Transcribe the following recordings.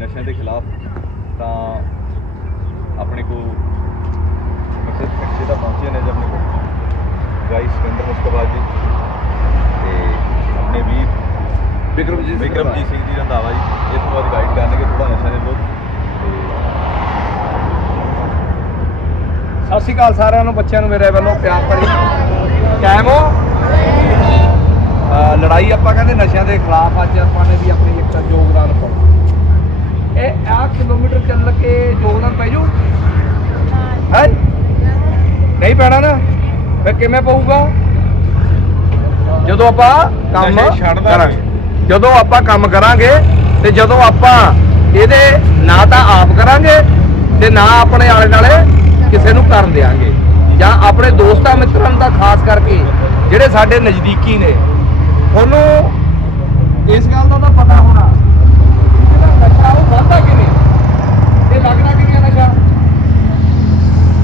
ਨਸ਼ਿਆਂ ਦੇ ਖਿਲਾਫ ਤਾਂ ਆਪਣੇ ਕੋ ਮਸਜਿਦ ਖਰਚੇ ਦਾ ਪਹੁੰਚੇ ਨੇ ਜੀ ਆਪਣੇ ਕੋਲ। ਗਾਈ ਸੁਰਿੰਦਰ ਮੁਸਤਫਾ ਜੀ ਤੇ ਆਪਣੇ ਵੀਰ ਵਿਕਰਮਜੀਤ ਵਿਕਰਮਜੀਤ ਸਿੰਘ ਜੀ ਰੰਧਾਵਾ ਜੀ ਇਹ ਤੁਹਾਨੂੰ ਅੱਜ ਗਾਈਡ ਕਰਨਗੇ ਥੋੜਾ ਨਸ਼ਿਆਂ ਦੇ ਤੇ ਸਤਿ ਸ਼੍ਰੀ ਅਕਾਲ ਸਾਰਿਆਂ ਨੂੰ ਬੱਚਿਆਂ ਨੂੰ ਮੇਰੇ ਵੱਲੋਂ ਪਿਆਰ ਭਰੀ। ਕਾਇਮ ਹੋ? ਲੜਾਈ ਆਪਾਂ ਕਹਿੰਦੇ ਨਸ਼ਿਆਂ ਦੇ ਖਿਲਾਫ ਅੱਜ ਆਪਾਂ ਨੇ ਵੀ ਆਪਣੀ ਇੱਕ ਯੋਗਦਾਨ ਪਾਉਣਾ। ਇਹ ਆ ਕਿਲੋਮੀਟਰ ਚੱਲ ਕੇ ਯੋਗਦਾਨ ਪੈ ਜੂ? ਹੈ? ਨਹੀਂ ਪੈਣਾ ਨਾ। ਫਿਰ ਕਿਵੇਂ ਪਊਗਾ? ਜਦੋਂ ਆਪਾਂ ਕੰਮ ਕਰਾਂਗੇ। ਜਦੋਂ ਆਪਾਂ ਕੰਮ ਕਰਾਂਗੇ ਤੇ ਜਦੋਂ ਆਪਾਂ ਇਹਦੇ ਨਾ ਤਾਂ ਆਪ ਕਰਾਂਗੇ ਤੇ ਨਾ ਆਪਣੇ ਆਲੇ ਨਾਲੇ ਕਿਸੇ ਨੂੰ ਕਰਨ ਦੇਾਂਗੇ ਜਾਂ ਆਪਣੇ ਦੋਸਤਾਂ ਮਿੱਤਰਾਂ ਤਾਂ ਖਾਸ ਕਰਕੇ ਜਿਹੜੇ ਸਾਡੇ ਨਜ਼ਦੀਕੀ ਨੇ। ਤੁਹਾਨੂੰ ਇਸ ਗੱਲ ਦਾ ਤਾਂ ਪਤਾ ਹੋਣਾ। ਨਸ਼ਾ ਉਹ ਵੱਧਦਾ ਕਿਵੇਂ ਇਹ ਲੱਗਦਾ ਕਿਵੇਂ ਨਸ਼ਾ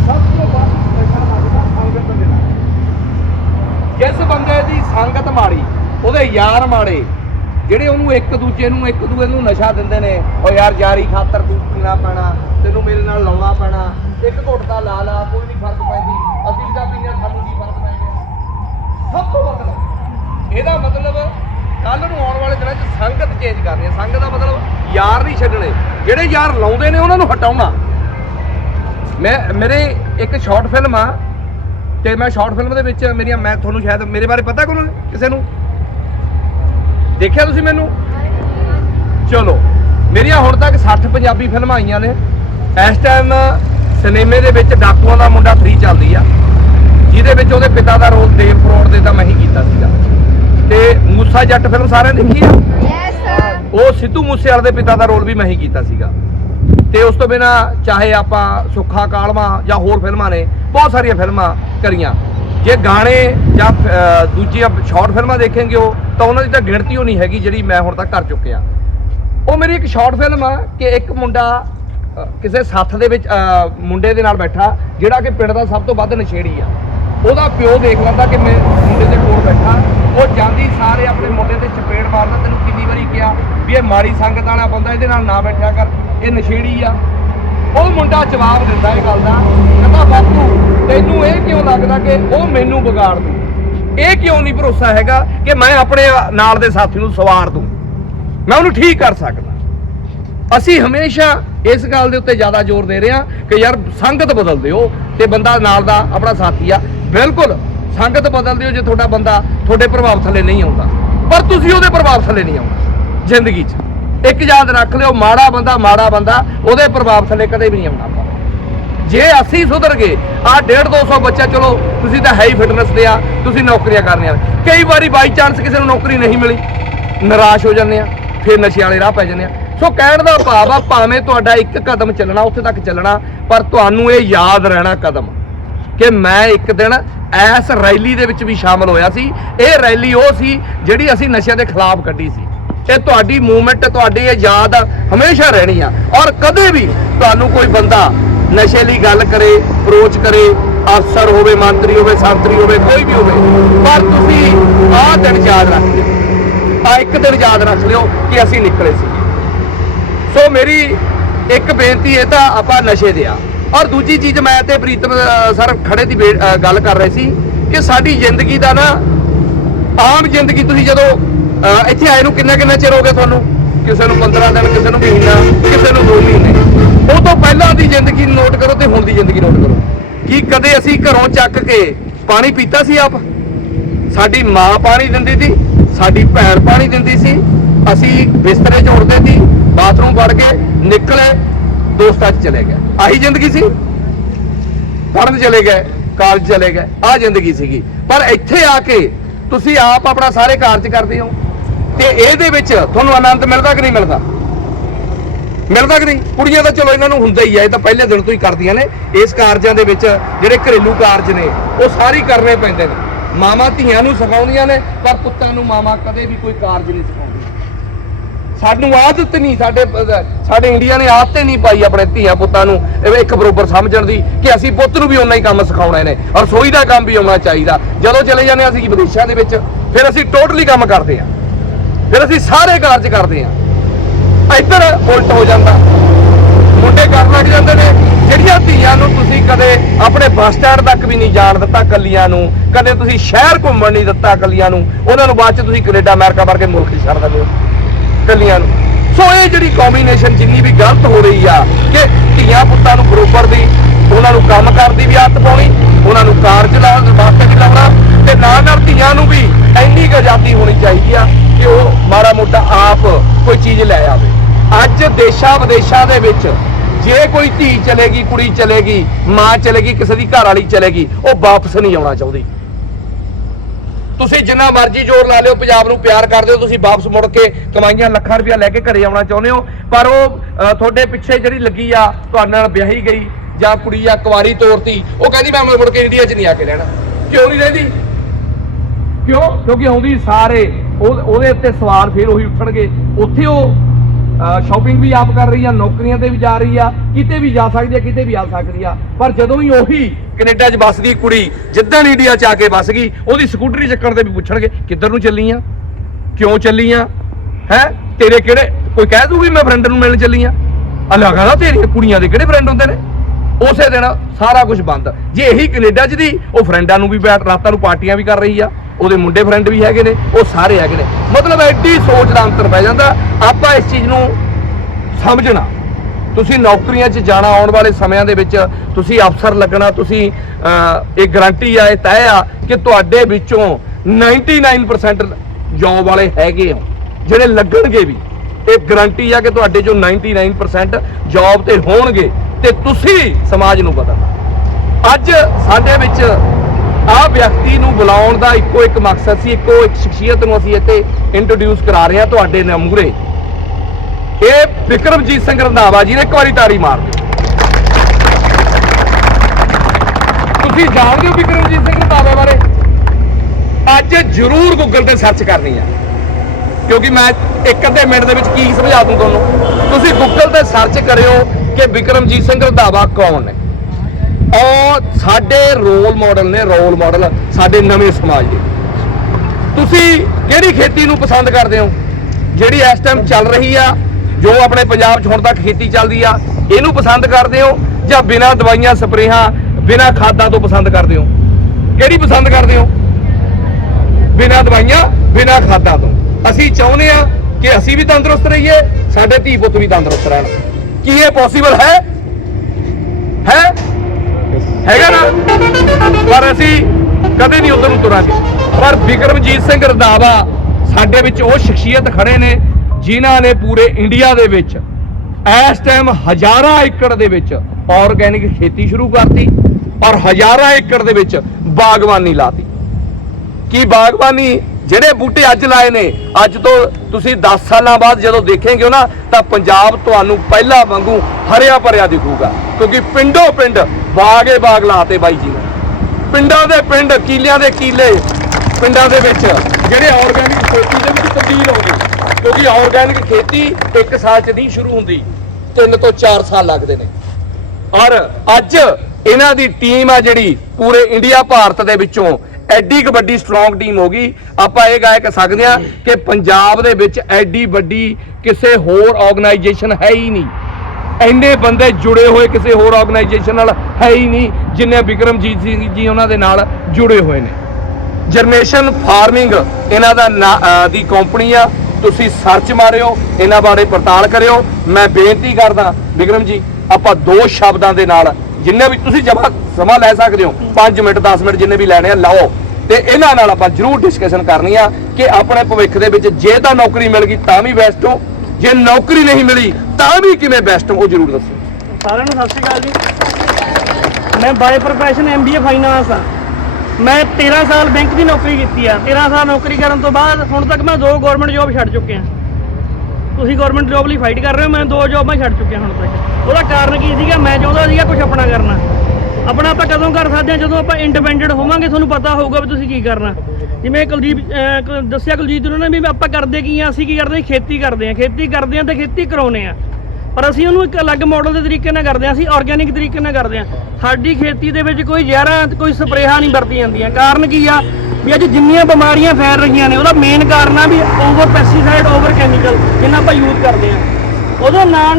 ਸਭ ਤੋਂ ਵੱਧ ਨਸ਼ਾ ਲੱਗਦਾ ਸੰਗਤ ਦੇ ਨਾਲ। ਜਿਸ ਬੰਦੇ ਦੀ ਸੰਗਤ ਮਾੜੀ, ਉਹਦੇ ਯਾਰ ਮਾੜੇ, ਜਿਹੜੇ ਉਹਨੂੰ ਇੱਕ ਦੂਜੇ ਨੂੰ, ਇੱਕ ਦੂਜੇ ਨੂੰ ਨਸ਼ਾ ਦਿੰਦੇ ਨੇ, ਉਹ ਯਾਰ ਯਾਰੀ ਖਾਤਰ ਤੂੰ ਪੀਣਾ ਪੈਣਾ, ਤੈਨੂੰ ਮੇਰੇ ਨਾਲ ਲਾਉਣਾ ਪੈਣਾ, ਇੱਕ ਘੁੱਟ ਦਾ ਲਾ ਲਾ, ਕੋਈ ਨਹੀਂ ਫ਼ਰਕ ਪੈਂਦੀ, ਅਸੀਂ ਤਾਂ ਪੀਂਦੇ ਸਾਨੂੰ ਕੀ ਫ਼ਰਕ ਪੈ ਗਿਆ? ਸਭ ਤੋਂ ਮਤਲਬ ਇਹਦਾ ਮਤਲਬ ਕੱਲ ਨੂੰ ਆਉਣ ਵਾਲੇ ਦਿਨਾਂ 'ਚ ਸੰਗਤ ਚੇਂਜ ਕਰਨੀ ਹੈ। ਸੰਗਤ ਦਾ ਮਤਲਬ ਯਾਰ ਨਹੀਂ ਛੱਡਣੇ। ਜਿਹੜੇ ਯਾਰ ਲਾਉਂਦੇ ਨੇ, ਉਹਨਾਂ ਨੂੰ ਹਟਾਉਣਾ। ਮੈਂ, ਮੇਰੇ ਇੱਕ ਸ਼ਾਰਟ ਫਿਲਮ ਆ ਤੇ ਮੈਂ ਸ਼ਾਰਟ ਫਿਲਮ ਦੇ ਵਿੱਚ ਮੇਰੀਆਂ ਮੈਂ ਤੁਹਾਨੂੰ ਸ਼ਾਇਦ ਮੇਰੇ ਬਾਰੇ ਪਤਾ ਕੋਈ ਕਿਸੇ ਨੂੰ? ਦੇਖਿਆ ਤੁਸੀਂ ਮੈਨੂੰ? ਚਲੋ, ਮੇਰੀਆਂ ਹੁਣ ਤੱਕ 60 ਪੰਜਾਬੀ ਫਿਲਮਾਂ ਆਈਆਂ ਨੇ। ਇਸ ਟਾਈਮ ਸਿਨੇਮੇ ਦੇ ਵਿੱਚ ਡਾਕੂਆਂ ਦਾ ਮੁੰਡਾ 3 ਚੱਲਦੀ ਆ। ਜਿਹਦੇ ਵਿੱਚ ਉਹਦੇ ਪਿਤਾ ਦਾ ਰੋਲ ਦੇਵ ਕਰੋੜ ਦੇ ਤਾਂ ਮੈਂ ਹੀ ਕੀਤਾ ਸੀਗਾ। ਤੇ ਮੂਸਾ ਜੱਟ ਫਿਲਮ ਸਾਰਿਆਂ ਨੇ ਦੇਖੀ ਆ. ਉਹ ਸਿੱਧੂ ਮੂਸੇਵਾਲੇ ਦੇ ਪਿਤਾ ਦਾ ਰੋਲ ਵੀ ਮੈਂ ਹੀ ਕੀਤਾ ਸੀਗਾ। ਤੇ ਉਸ ਤੋਂ ਬਿਨਾ ਚਾਹੇ ਆਪਾਂ ਸੁੱਖਾ ਕਾਲਵਾ ਜਾਂ ਹੋਰ ਫਿਲਮਾਂ ਨੇ ਬਹੁਤ ਸਾਰੀਆਂ ਫਿਲਮਾਂ ਕਰੀਆਂ। ਜੇ ਗਾਣੇ ਜਾਂ ਦੂਜੀਆਂ ਸ਼ਾਰਟ ਫਿਲਮਾਂ ਦੇਖਾਂਗੇ ਉਹ ਤਾਂ ਉਹਨਾਂ ਦੀ ਤਾਂ ਗਿਣਤੀ ਉਹ ਨਹੀਂ ਹੈਗੀ ਜਿਹੜੀ ਮੈਂ ਹੁਣ ਤੱਕ ਕਰ ਚੁੱਕਿਆ ਉਹ ਮੇਰੀ ਇੱਕ ਸ਼ਾਰਟ ਫਿਲਮ ਆ ਕਿ ਇੱਕ ਮੁੰਡਾ ਕਿਸੇ ਸੱਥ ਦੇ ਵਿੱਚ ਮੁੰਡੇ ਦੇ ਨਾਲ ਬੈਠਾ ਜਿਹੜਾ ਕਿ ਪਿੰਡ ਦਾ ਸਭ ਤੋਂ ਵੱਧ ਨਸ਼ੇੜੀ ਆ। ਉਹਦਾ ਪਿਓ ਦੇਖ ਲੈਂਦਾ ਕਿ ਮੈਂ ਮੁੰਡੇ ਦੇ ਕੋਲ ਬੈਠਾ। ਉਹ ਜਾਂਦੀ, ਸਾਰੇ ਆਪਣੇ ਮੁੰਡੇ ਤੇ ਚਪੇੜ ਮਾਰਦਾ, ਤੈਨੂੰ ਕਿੰਨੀ ਵਾਰੀ ਕਿਹਾ ਵੀ ਇਹ ਮਾੜੀ ਸੰਗਤ ਵਾਲਾ ਬੰਦਾ, ਇਹਦੇ ਨਾਲ ਨਾ ਬੈਠਿਆ ਕਰ, ਇਹ ਨਸ਼ੇੜੀ ਆ। ਉਹ ਮੁੰਡਾ ਜਵਾਬ ਦਿੰਦਾ ਇਹ ਗੱਲ ਦਾ, ਕਹਿੰਦਾ, ਬਾਪੂ, ਤੈਨੂੰ ਇਹ ਕਿਉਂ ਲੱਗਦਾ ਕਿ ਉਹ ਮੈਨੂੰ ਵਿਗਾੜ ਦੂ? ਇਹ ਕਿਉਂ ਨਹੀਂ ਭਰੋਸਾ ਹੈਗਾ ਕਿ ਮੈਂ ਆਪਣੇ ਨਾਲ ਦੇ ਸਾਥੀ ਨੂੰ ਸਵਾਰ ਦੂੰ? ਮੈਂ ਉਹਨੂੰ ਠੀਕ ਕਰ ਸਕਦਾ। ਅਸੀਂ ਹਮੇਸ਼ਾ ਇਸ ਗੱਲ ਦੇ ਉੱਤੇ ਜ਼ਿਆਦਾ ਜ਼ੋਰ ਦੇ ਰਹੇ ਹਾਂ ਕਿ ਯਾਰ ਸੰਗਤ ਬਦਲ ਦਿਓ ਤੇ ਬੰਦਾ ਨਾਲ ਦਾ ਆਪਣਾ ਸਾਥੀ ਆ। ਬਿਲਕੁਲ। ਸੰਗਤ ਬਦਲ ਦਿਓ ਜੇ ਤੁਹਾਡਾ ਬੰਦਾ ਤੁਹਾਡੇ ਪ੍ਰਭਾਵ ਥੱਲੇ ਨਹੀਂ ਆਉਂਦਾ। ਪਰ ਤੁਸੀਂ ਉਹਦੇ ਪ੍ਰਭਾਵ ਥੱਲੇ ਨਹੀਂ ਆਉਣਾ ਜ਼ਿੰਦਗੀ 'ਚ। ਇੱਕ ਯਾਦ ਰੱਖ ਲਿਓ, ਮਾੜਾ ਬੰਦਾ ਮਾੜਾ ਬੰਦਾ, ਉਹਦੇ ਪ੍ਰਭਾਵ ਥੱਲੇ ਕਦੇ ਵੀ ਨਹੀਂ ਆਉਣਾ ਜੇ ਅਸੀਂ ਸੁਧਰ ਗਏ ਆ 1.5 200 ਬੱਚਾ, ਚਲੋ, ਤੁਸੀਂ ਤਾਂ ਹੈ ਹੀ ਫਿਟਨੈਸ ਦੇ ਆ, ਤੁਸੀਂ ਨੌਕਰੀਆਂ ਕਰਨੀਆਂ ਕਈ ਵਾਰੀ ਬਾਈ ਚਾਂਸ ਕਿਸੇ ਨੂੰ ਨੌਕਰੀ ਨਹੀਂ ਮਿਲੀ, ਨਿਰਾਸ਼ ਹੋ ਜਾਂਦੇ ਆ, ਫਿਰ ਨਸ਼ੇ ਵਾਲੇ ਰਾਹ ਪੈ ਜਾਂਦੇ ਆ। ਸੋ ਕਹਿਣ ਦਾ ਭਾਵ ਆ, ਭਾਵੇਂ ਤੁਹਾਡਾ ਇੱਕ ਕਦਮ ਚੱਲਣਾ, ਉੱਥੇ ਤੱਕ ਚੱਲਣਾ, ਪਰ ਤੁਹਾਨੂੰ ਇਹ ਯਾਦ ਰਹਿਣਾ ਕਦਮ, ਕਿ ਮੈਂ ਇੱਕ ਦਿਨ ਇਸ ਰੈਲੀ ਦੇ ਵਿੱਚ ਵੀ ਸ਼ਾਮਲ ਹੋਇਆ ਸੀ। ਇਹ ਰੈਲੀ ਉਹ ਸੀ ਜਿਹੜੀ ਅਸੀਂ ਨਸ਼ਿਆਂ ਦੇ ਖਿਲਾਫ ਕੱਢੀ ਸੀ। ਇਹ ਤੁਹਾਡੀ ਮੂਵਮੈਂਟ ਤੁਹਾਡੀ ਇਹ ਯਾਦ ਹਮੇਸ਼ਾ ਰਹਿਣੀ ਆ। ਔਰ ਕਦੇ ਵੀ ਤੁਹਾਨੂੰ ਕੋਈ ਬੰਦਾ ਨਸ਼ੇ ਲਈ ਗੱਲ ਕਰੇ ਅਪਰੋਚ ਕਰੇ, ਅਫਸਰ ਹੋਵੇ, ਮੰਤਰੀ ਹੋਵੇ, ਸੰਤਰੀ ਹੋਵੇ, ਕੋਈ ਵੀ ਹੋਵੇ, ਪਰ ਤੁਸੀਂ ਆਹ ਦਿਨ ਯਾਦ ਰੱਖ ਲਿਓ। ਆ ਇੱਕ ਦਿਨ ਯਾਦ ਰੱਖ ਲਿਓ ਕਿ ਅਸੀਂ ਨਿਕਲੇ ਸੀ। ਸੋ ਮੇਰੀ ਇੱਕ ਬੇਨਤੀ, ਇਹ ਤਾਂ ਆਪਾਂ ਨਸ਼ੇ ਦੇ ਆ। ਔਰ ਦੂਜੀ ਚੀਜ਼ ਮੈਂ ਤੇ ਪ੍ਰੀਤਮ ਸਰ ਖੜੇ ਦੀ ਗੱਲ ਕਰ ਰਹੇ ਸੀ ਕਿ ਸਾਡੀ ਜ਼ਿੰਦਗੀ ਦਾ ਨਾ ਆਮ ਜ਼ਿੰਦਗੀ ਤੁਸੀਂ ਜਦੋਂ ਇੱਥੇ ਆਏ ਨੂੰ ਕਿੰਨਾ ਕਿੰਨਾ ਚਿਰ ਹੋ ਗਿਆ ਤੁਹਾਨੂੰ? ਕਿਸੇ ਨੂੰ 15 ਦਿਨ, ਕਿਸੇ ਨੂੰ ਮਹੀਨਾ, ਕਿਸੇ ਨੂੰ 2 ਮਹੀਨੇ। ਉਹ ਤੋਂ ਪਹਿਲਾਂ ਦੀ ਜ਼ਿੰਦਗੀ ਨੋਟ ਕਰੋ ਤੇ ਹੁਣ ਦੀ ਜ਼ਿੰਦਗੀ ਨੋਟ ਕਰੋ। ਕੀ ਕਦੇ ਅਸੀਂ ਘਰੋਂ ਚੱਕ ਕੇ ਪਾਣੀ ਪੀਤਾ ਸੀ ਆਪ? ਸਾਡੀ ਮਾਂ ਪਾਣੀ ਦਿੰਦੀ ਸੀ, ਸਾਡੀ ਭੈਣ ਪਾਣੀ ਦਿੰਦੀ ਸੀ, ਅਸੀਂ ਬਿਸਤਰੇ 'ਚ ਉੱਠਦੇ ਸੀ, ਬਾਥਰੂਮ ਵੜ ਕੇ ਨਿਕਲੇ ਦੋਸਤਾਂ 'ਚ ਚਲੇ ਗਏ। ਆਹੀ ਜ਼ਿੰਦਗੀ ਸੀ। ਪੜ੍ਹਨ ਚਲੇ ਗਏ ਕਾਲਜ ਚਲੇ ਗਏ, ਆਹ ਜ਼ਿੰਦਗੀ ਸੀਗੀ। ਪਰ ਇੱਥੇ ਆ ਕੇ ਤੁਸੀਂ ਆਪ ਆਪਣਾ ਸਾਰੇ ਕਾਰਜ ਕਰਦੇ ਹੋ ਤੇ ਇਹਦੇ ਵਿੱਚ ਤੁਹਾਨੂੰ ਆਨੰਦ ਮਿਲਦਾ ਕਿ ਨਹੀਂ ਮਿਲਦਾ? ਮਿਲਦਾ ਕਿ ਨਹੀਂ? ਕੁੜੀਆਂ ਤਾਂ ਚਲੋ ਇਹਨਾਂ ਨੂੰ ਹੁੰਦਾ ਹੀ ਆ, ਇਹ ਤਾਂ ਪਹਿਲੇ ਦਿਨ ਤੋਂ ਹੀ ਕਰਦੀਆਂ ਨੇ। ਇਸ ਕਾਰਜਾਂ ਦੇ ਵਿੱਚ ਜਿਹੜੇ ਘਰੇਲੂ ਕਾਰਜ ਨੇ, ਉਹ ਸਾਰੇ ਕਰਨੇ ਪੈਂਦੇ ਨੇ। ਮਾਵਾਂ ਧੀਆਂ ਨੂੰ ਸਿਖਾਉਂਦੀਆਂ ਨੇ, ਪਰ ਪੁੱਤਾਂ ਨੂੰ ਮਾਵਾਂ ਕਦੇ ਵੀ ਕੋਈ ਕਾਰਜ ਨਹੀਂ ਸਿਖਾਉਂਦੀਆਂ। ਸਾਨੂੰ ਆਦਤ ਨਹੀਂ, ਸਾਡੇ ਸਾਡੇ ਇੰਡੀਆ ਨੇ ਆਦਤ ਨਹੀਂ ਪਾਈ ਆਪਣੇ ਧੀਆਂ ਪੁੱਤਾਂ ਨੂੰ ਇੱਕ ਬਰੋਬਰ ਸਮਝਣ ਦੀ ਕਿ ਅਸੀਂ ਪੁੱਤ ਨੂੰ ਵੀ ਓਨਾ ਹੀ ਕੰਮ ਸਿਖਾਉਣਾ ਨੇ ਔਰ ਰਸੋਈ ਦਾ ਕੰਮ ਵੀ ਆਉਣਾ ਚਾਹੀਦਾ। ਜਦੋਂ ਚਲੇ ਜਾਂਦੇ ਹਾਂ ਅਸੀਂ ਵਿਦੇਸ਼ਾਂ ਦੇ ਵਿੱਚ, ਫਿਰ ਅਸੀਂ ਟੋਟਲੀ ਕੰਮ ਕਰਦੇ ਹਾਂ। ਫਿਰ ਅਸੀਂ ਸਾਰੇ ਕਾਰਜ ਕਰਦੇ ਹਾਂ। ਇੱਧਰ ਉਲਟ ਹੋ ਜਾਂਦਾ। ਮੁੰਡੇ ਕਰਨ ਲੱਗ ਜਾਂਦੇ ਨੇ, ਜਿਹੜੀਆਂ ਧੀਆਂ ਨੂੰ ਤੁਸੀਂ ਕਦੇ ਆਪਣੇ ਬੱਸ ਸਟੈਂਡ ਤੱਕ ਵੀ ਨਹੀਂ ਜਾਣ ਦਿੱਤਾ ਕੱਲੀਆਂ ਨੂੰ, ਕਦੇ ਤੁਸੀਂ ਸ਼ਹਿਰ ਘੁੰਮਣ ਨਹੀਂ ਦਿੱਤਾ ਕੱਲੀਆਂ ਨੂੰ, ਉਹਨਾਂ ਨੂੰ ਬਾਅਦ ਚ ਤੁਸੀਂ ਕੈਨੇਡਾ, ਅਮਰੀਕਾ ਵਰਗੇ ਮੁਲਕ 'ਚ ਛੱਡ ਦਿੰਦੇ ਹੋ। ਕੱਲੀਆਂ ਨੂੰ। ਸੋ ਇਹ ਜਿਹੜੀ ਕੰਬੀਨੇਸ਼ਨ ਜਿੰਨੀ ਵੀ ਗਲਤ ਹੋ ਰਹੀ ਆ, ਕਿ ਧੀਆਂ ਪੁੱਤਾਂ ਨੂੰ ਬਰੋਬਰ ਦੀ, ਉਹਨਾਂ ਨੂੰ ਕੰਮ ਕਰਨ ਦੀ ਵੀ ਆਦਤ ਪਾਉਣੀ, ਉਹਨਾਂ ਨੂੰ ਕਾਰਜ ਚਲਾਉਣ ਵਾਸਤੇ ਵੀ ਲਾਉਣਾ, ਤੇ ਨਾਲ ਨਾਲ ਧੀਆਂ ਨੂੰ ਵੀ ਇੰਨੀ ਕੁ ਆਜ਼ਾਦੀ ਹੋਣੀ ਚਾਹੀਦੀ ਆ ਕਿ ਉਹ ਮਾੜਾ ਮੋਟਾ ਆਪ ਕੋਈ ਚੀਜ਼ ਲੈ ਆਵੇ। ਅੱਜ ਦੇਸ਼ਾਂ ਵਿਦੇਸ਼ਾਂ ਦੇ ਵਿੱਚ ਜੇ ਕੋਈ ਧੀ ਚਲੇਗੀ, ਕੁੜੀ ਚਲੇਗੀ, ਮਾਂ ਚਲੇਗੀ, ਕਿਸੇ ਦੀ ਘਰ ਵਾਲੀ ਚਲੇਗੀ, ਉਹ ਵਾਪਸ ਨਹੀਂ ਆਉਣਾ ਚਾਹੁੰਦੀ। ਤੁਸੀਂ ਜਿੰਨਾ ਮਰਜ਼ੀ ਜ਼ੋਰ ਲਾ ਲਿਓ, ਪੰਜਾਬ ਨੂੰ ਪਿਆਰ ਕਰਦੇ ਹੋ, ਤੁਸੀਂ ਵਾਪਸ ਮੁੜ ਕੇ ਕਮਾਈਆਂ ਲੱਖਾਂ ਰੁਪਇਆ ਲੈ ਕੇ ਘਰੇ ਆਉਣਾ ਚਾਹੁੰਦੇ ਹੋ। ਪਰ ਉਹ ਤੁਹਾਡੇ ਪਿੱਛੇ ਜਿਹੜੀ ਲੱਗੀ ਆ, ਤੁਹਾਡੇ ਨਾਲ ਵਿਆਹੀ ਗਈ ਜਾਂ ਕੁੜੀ ਆ ਕੁਵਾਰੀ ਤੋਰਤੀ, ਉਹ ਕਹਿੰਦੀ ਮੈਂ ਮੁੜ ਕੇ ਇੰਡੀਆ 'ਚ ਨਹੀਂ ਆ ਕੇ ਰਹਿਣਾ। ਕਿਉਂ ਨਹੀਂ ਰਹਿੰਦੀ? ਕਿਉਂ? ਕਿਉਂਕਿ ਆਉਂਦੀ ਸਾਰੇ, ਉਹ- ਉਹਦੇ ਉੱਤੇ ਸਵਾਲ ਫੇਰ ਉਹੀ ਉੱਠਣਗੇ। ਉੱਥੇ ਉਹ ਸ਼ਾਪਿੰਗ ਵੀ ਆਪ ਕਰ ਰਹੀ ਆ, ਨੌਕਰੀਆਂ ਤੇ ਵੀ ਜਾ ਰਹੀ ਆ, ਕਿਤੇ ਵੀ ਜਾ ਸਕਦੀ ਆ, ਕਿਤੇ ਵੀ ਆ ਸਕਦੀ ਆ। ਪਰ ਜਦੋਂ ਹੀ ਉਹੀ ਕੈਨੇਡਾ 'ਚ ਵੱਸਦੀ ਕੁੜੀ ਜਿੱਦਣ ਇੰਡੀਆ 'ਚ ਆ ਕੇ ਵੱਸ ਗਈ, ਉਹਦੀ ਸਕੂਟਰੀ ਚੱਕਣ ਤੇ ਵੀ ਪੁੱਛਣਗੇ, ਕਿੱਧਰ ਨੂੰ ਚੱਲੀ ਆ? ਕਿਉਂ ਚੱਲੀ ਆ? ਹੈ? ਤੇਰੇ ਕਿਹੜੇ, ਕੋਈ ਕਹਿ ਦੂਗੀ ਮੈਂ ਫਰੈਂਡ ਨੂੰ ਮਿਲਣ ਚੱਲੀ ਆ? ਅਲੱਗ ਆ, ਤੇਰੀਆਂ ਕੁੜੀਆਂ ਦੇ ਕਿਹੜੇ ਫਰੈਂਡ ਹੁੰਦੇ ਨੇ? ਉਸੇ ਦਿਨ ਸਾਰਾ ਕੁਝ ਬੰਦ। ਜੇ ਇਹੀ ਕੈਨੇਡਾ 'ਚ ਦੀ, ਉਹ ਫਰੈਂਡਾਂ ਨੂੰ ਵੀ ਬੈਠ, ਰਾਤਾਂ ਨੂੰ ਪਾਰਟੀਆਂ ਵੀ ਕਰ ਰਹੀ ਆ। ਉਹਦੇ ਮੁੰਡੇ ਫਰੈਂਡ ਵੀ ਹੈਗੇ ਨੇ, ਉਹ ਸਾਰੇ ਹੈਗੇ ਨੇ। ਮਤਲਬ ਐਡੀ ਸੋਚ ਦਾ ਅੰਤਰ ਪੈ ਜਾਂਦਾ, ਆਪਾਂ ਇਸ ਚੀਜ਼ ਨੂੰ ਸਮਝਣਾ। ਤੁਸੀਂ ਨੌਕਰੀਆਂ 'ਚ ਜਾਣਾ ਆਉਣ ਵਾਲੇ ਸਮਿਆਂ ਦੇ ਵਿੱਚ, ਤੁਸੀਂ ਅਫਸਰ ਲੱਗਣਾ, ਤੁਸੀਂ ਇਹ ਗਾਰੰਟੀ ਆ, ਇਹ ਤੈਅ ਆ ਕਿ ਤੁਹਾਡੇ ਵਿੱਚੋਂ 99% ਜੌਬ ਵਾਲੇ ਹੈਗੇ ਆ। ਜਿਹੜੇ ਲੱਗਣਗੇ ਵੀ, ਇਹ ਗਾਰੰਟੀ ਆ ਕਿ ਤੁਹਾਡੇ ਚੋਂ 99% ਜੌਬ ਤੇ ਹੋਣਗੇ, ਤੇ ਤੁਸੀਂ ਸਮਾਜ ਨੂੰ ਬਦਲਣਾ। ਅੱਜ ਸਾਡੇ ਵਿੱਚ ਆਹ ਵਿਅਕਤੀ ਨੂੰ ਬੁਲਾਉਣ ਦਾ ਇੱਕੋ ਇੱਕ ਮਕਸਦ ਸੀ, ਇੱਕੋ ਇੱਕ ਸ਼ਖਸੀਅਤ ਨੂੰ ਅਸੀਂ ਇੱਥੇ ਇੰਟਰੋਡਿਊਸ ਕਰਾ ਰਹੇ ਹਾਂ ਤੁਹਾਡੇ ਨਾਲ ਇਹ ਵਿਕਰਮਜੀਤ ਸਿੰਘ ਰੰਧਾਵਾ ਜੀ ਨੇ ਇੱਕ ਵਾਰੀ ਤਾੜੀ ਮਾਰ ਦਿਓ ਤੁਸੀਂ ਜਾਣਦੇ ਹੋ ਵਿਕਰਮਜੀਤ ਸਿੰਘ ਰੰਧਾਵਾ ਬਾਰੇ? ਅੱਜ ਜ਼ਰੂਰ ਗੂਗਲ ਤੇ ਸਰਚ ਕਰਨੀ ਆ। ਕਿਉਂਕਿ ਮੈਂ ਇੱਕ ਅੱਧੇ ਮਿੰਟ ਦੇ ਵਿੱਚ ਕੀ ਸਮਝਾ ਦੂੰ ਤੁਹਾਨੂੰ। ਤੁਸੀਂ ਗੂਗਲ ਤੇ ਸਰਚ ਕਰਿਓ ਕਿ ਵਿਕਰਮਜੀਤ ਸਿੰਘ ਰੰਧਾਵਾ ਕੌਣ ਹੈ ਉਹ ਸਾਡੇ ਰੋਲ ਮਾਡਲ ਨੇ, ਰੋਲ ਮਾਡਲ ਸਾਡੇ ਨਵੇਂ ਸਮਾਜ ਦੇ। ਤੁਸੀਂ ਕਿਹੜੀ ਖੇਤੀ ਨੂੰ ਪਸੰਦ ਕਰਦੇ ਹੋ? ਜਿਹੜੀ ਇਸ ਟਾਈਮ ਚੱਲ ਰਹੀ ਆ, ਜੋ ਆਪਣੇ ਪੰਜਾਬ 'ਚ ਹੁਣ ਤੱਕ ਖੇਤੀ ਚੱਲਦੀ ਆ, ਇਹਨੂੰ ਪਸੰਦ ਕਰਦੇ ਹੋ ਜਾਂ ਬਿਨਾਂ ਦਵਾਈਆਂ, ਸਪਰੇਹਾਂ, ਬਿਨਾਂ ਖਾਦਾਂ ਤੋਂ ਪਸੰਦ ਕਰਦੇ ਹੋ? ਕਿਹੜੀ ਪਸੰਦ ਕਰਦੇ ਹੋ? ਬਿਨਾਂ ਦਵਾਈਆਂ, ਬਿਨਾਂ ਖਾਦਾਂ ਤੋਂ। ਅਸੀਂ ਚਾਹੁੰਦੇ ਆ ਕਿ ਅਸੀਂ ਵੀ ਤੰਦਰੁਸਤ ਰਹੀਏ, ਸਾਡੇ ਧੀ ਪੁੱਤ ਵੀ ਤੰਦਰੁਸਤ ਰਹਿਣ। ਕੀ ਇਹ ਪੋਸੀਬਲ ਹੈ? ਹੈ? ਹੈਗਾ ਨਾ? ਪਰ ਅਸੀਂ ਕਦੇ ਨਹੀਂ ਉਧਰ ਨੂੰ ਤੁਰਾਂਗੇ। ਪਰ ਵਿਕਰਮਜੀਤ ਸਿੰਘ ਰੰਧਾਵਾ ਸਾਡੇ ਵਿੱਚ ਉਹ ਸ਼ਖਸੀਅਤ ਖੜੇ ਨੇ, ਜਿਨ੍ਹਾਂ ਨੇ ਪੂਰੇ ਇੰਡੀਆ ਦੇ ਵਿੱਚ ਇਸ ਟਾਈਮ ਹਜ਼ਾਰਾਂ ਏਕੜ ਦੇ ਵਿੱਚ ਆਰਗੈਨਿਕ ਖੇਤੀ ਸ਼ੁਰੂ ਕਰਤੀ ਔਰ ਹਜ਼ਾਰਾਂ ਏਕੜ ਦੇ ਵਿੱਚ ਬਾਗਬਾਨੀ ਲਾਤੀ। ਕੀ ਬਾਗਬਾਨੀ? ਜਿਹੜੇ ਬੂਟੇ ਅੱਜ ਲਾਏ ਨੇ, ਅੱਜ ਤੋਂ ਤੁਸੀਂ 10 ਸਾਲਾਂ ਬਾਅਦ ਜਦੋਂ ਦੇਖੇਂਗੇ ਨਾ, ਤਾਂ ਪੰਜਾਬ ਤੁਹਾਨੂੰ ਪਹਿਲਾਂ ਵਾਂਗੂ ਹਰਿਆ ਭਰਿਆ ਦਿਖੂਗਾ। ਕਿਉਂਕਿ ਪਿੰਡੋਂ ਪਿੰਡ ਬਾਗੇ ਬਾਗ ਲਾਤੇ ਬਾਈ ਜੀ ਨੇ। ਪਿੰਡਾਂ ਦੇ ਪਿੰਡ, ਕੀਲਿਆਂ ਦੇ ਕੀਲੇ, ਪਿੰਡਾਂ ਦੇ ਵਿੱਚ ਜਿਹੜੇ ਆਰਗੈਨਿਕ ਖੇਤੀ ਦੇ ਵਿੱਚ ਤਬਦੀਲ ਹੋ ਗਈ ਕਿਉਂਕਿ ਆਰਗੈਨਿਕ ਖੇਤੀ ਇੱਕ ਸਾਲ ਚ ਨਹੀਂ ਸ਼ੁਰੂ ਹੁੰਦੀ, ਤਿੰਨ ਤੋਂ ਚਾਰ ਸਾਲ ਲੱਗਦੇ ਨੇ। ਔਰ ਅੱਜ ਇਹਨਾਂ ਦੀ ਟੀਮ ਆ ਜਿਹੜੀ ਪੂਰੇ ਇੰਡੀਆ, ਭਾਰਤ ਦੇ ਵਿੱਚੋਂ ਐਡੀ ਕੁ ਵੱਡੀ ਸਟਰੋਂਗ ਟੀਮ ਹੋ ਗਈ। ਆਪਾਂ ਇਹ ਕਹਿ ਸਕਦੇ ਆ ਕਿ ਪੰਜਾਬ ਦੇ ਵਿੱਚ ਐਡੀ ਵੱਡੀ ਕਿਸੇ ਹੋਰ ਆਰਗੇਨਾਈਜੇਸ਼ਨ ਹੈ ਹੀ ਨਹੀਂ। ਇੰਨੇ ਬੰਦੇ ਜੁੜੇ ਹੋਏ ਕਿਸੇ ਹੋਰ ਆਰਗੇਨਾਈਜੇਸ਼ਨ ਨਾਲ ਹੈ ਹੀ ਨਹੀਂ, ਜਿੰਨੇ ਵਿਕਰਮਜੀਤ ਸਿੰਘ ਜੀ ਉਹਨਾਂ ਦੇ ਨਾਲ ਜੁੜੇ ਹੋਏ ਨੇ। ਜਰਨੇਸ਼ਨ ਫਾਰਮਿੰਗ ਇਹਨਾਂ ਦਾ ਨਾਂ- ਦੀ ਕੰਪਨੀ ਆ। ਤੁਸੀਂ ਸਰਚ ਮਾਰਿਓ, ਇਹਨਾਂ ਬਾਰੇ ਪੜਤਾਲ ਕਰਿਓ। ਮੈਂ ਬੇਨਤੀ ਕਰਦਾ ਵਿਕਰਮ ਜੀ ਆਪਾਂ ਦੋ ਸ਼ਬਦਾਂ ਦੇ ਨਾਲ ਜਿੰਨੇ ਵੀ ਤੁਸੀਂ ਜਮਾ ਸਮਾਂ ਲੈ ਸਕਦੇ ਹੋ 5 ਮਿੰਟ 10 ਮਿੰਟ ਜਿੰਨੇ ਵੀ ਲੈਣੇ ਆ, ਲਾਓ। ਤੇ ਇਹਨਾਂ ਨਾਲ ਆਪਾਂ ਜ਼ਰੂਰ ਡਿਸਕਸ਼ਨ ਕਰਨੀ ਆ ਕਿ ਆਪਣੇ ਭਵਿੱਖ ਦੇ ਵਿੱਚ ਜੇ ਤਾਂ ਨੌਕਰੀ ਮਿਲ ਗਈ, ਤਾਂ ਵੀ ਬੈਸਟ ਹੋ। ਜੇ ਨੌਕਰੀ ਨਹੀਂ ਮਿਲੀ, ਤਾਂ ਵੀ ਕਿਵੇਂ ਬੈਸਟ ਹੋ, ਉਹ ਜ਼ਰੂਰ ਦੱਸੋ। ਸਾਰਿਆਂ ਨੂੰ ਸਤਿ ਸ਼੍ਰੀ ਅਕਾਲ ਜੀ। ਮੈਂ ਬਾਏ ਪ੍ਰੋਫੈਸ਼ਨ ਐਮਬੀਏ ਫਾਈਨਾਂਸ ਆ। ਮੈਂ 13 ਸਾਲ ਬੈਂਕ ਦੀ ਨੌਕਰੀ ਕੀਤੀ ਆ। 13 ਸਾਲ ਨੌਕਰੀ ਕਰਨ ਤੋਂ ਬਾਅਦ ਹੁਣ ਤੱਕ ਮੈਂ ਦੋ ਗਵਰਨਮੈਂਟ ਜੌਬ ਛੱਡ ਚੁੱਕਿਆ। ਤੁਸੀਂ ਗਵਰਨਮੈਂਟ ਜੌਬ ਲਈ ਫਾਈਟ ਕਰ ਰਹੇ ਹੋ, ਮੈਂ ਦੋ ਜੌਬਾਂ ਛੱਡ ਚੁੱਕਿਆ ਹੁਣ ਤੱਕ। ਉਹਦਾ ਕਾਰਨ ਕੀ ਸੀਗਾ? ਮੈਂ ਚਾਹੁੰਦਾ ਸੀਗਾ ਕੁਝ ਆਪਣਾ ਕਰਨਾ। ਆਪਣਾ ਆਪਾਂ ਕਦੋਂ ਕਰ ਸਕਦੇ ਹਾਂ? ਜਦੋਂ ਆਪਾਂ ਇੰਡੀਪੈਂਡੈਂਟ ਹੋਵਾਂਗੇ, ਤੁਹਾਨੂੰ ਪਤਾ ਹੋਊਗਾ ਵੀ ਤੁਸੀਂ ਕੀ ਕਰਨਾ। ਜਿਵੇਂ ਕੁਲਦੀਪ ਦੱਸਿਆ ਕੁਲਜੀਤ ਉਹਨਾਂ ਨੇ ਵੀ ਆਪਾਂ ਕਰਦੇ ਕੀ ਆ ਅਸੀਂ ਕੀ ਕਰਦੇ? ਹਾਂ? ਖੇਤੀ ਕਰਦੇ ਆ ਖੇਤੀ ਕਰਦੇ ਆ ਤੇ ਖੇਤੀ ਕਰਾਉਨੇ ਆ ਪਰ ਅਸੀਂ ਉਹਨੂੰ ਇੱਕ ਅਲੱਗ ਮਾਡਲ ਦੇ ਤਰੀਕੇ ਨਾਲ ਕਰਦੇ ਹਾਂ। ਅਸੀਂ ਆਰਗੈਨਿਕ ਤਰੀਕੇ ਨਾਲ ਕਰਦੇ ਹਾਂ। ਸਾਡੀ ਖੇਤੀ ਦੇ ਵਿੱਚ ਕੋਈ ਜ਼ਹਿਰਾਂ, ਕੋਈ ਸਪਰੇਹਾਂ ਨਹੀਂ ਵਰਤੀ ਜਾਂਦੀਆਂ। ਕਾਰਨ ਕੀ ਆ? ਵੀ ਅੱਜ ਜਿੰਨੀਆਂ ਬਿਮਾਰੀਆਂ ਫੈਲ ਰਹੀਆਂ ਨੇ, ਉਹਦਾ ਮੇਨ ਕਾਰਨ ਆ ਵੀ ਓਵਰ ਪੈਸਟੀਸਾਈਡ ਓਵਰ ਕੈਮੀਕਲ ਜਿੰਨਾ ਆਪਾਂ ਯੂਜ਼ ਕਰਦੇ ਹਾਂ ਉਹਦੇ ਨਾਲ ਨਾਲ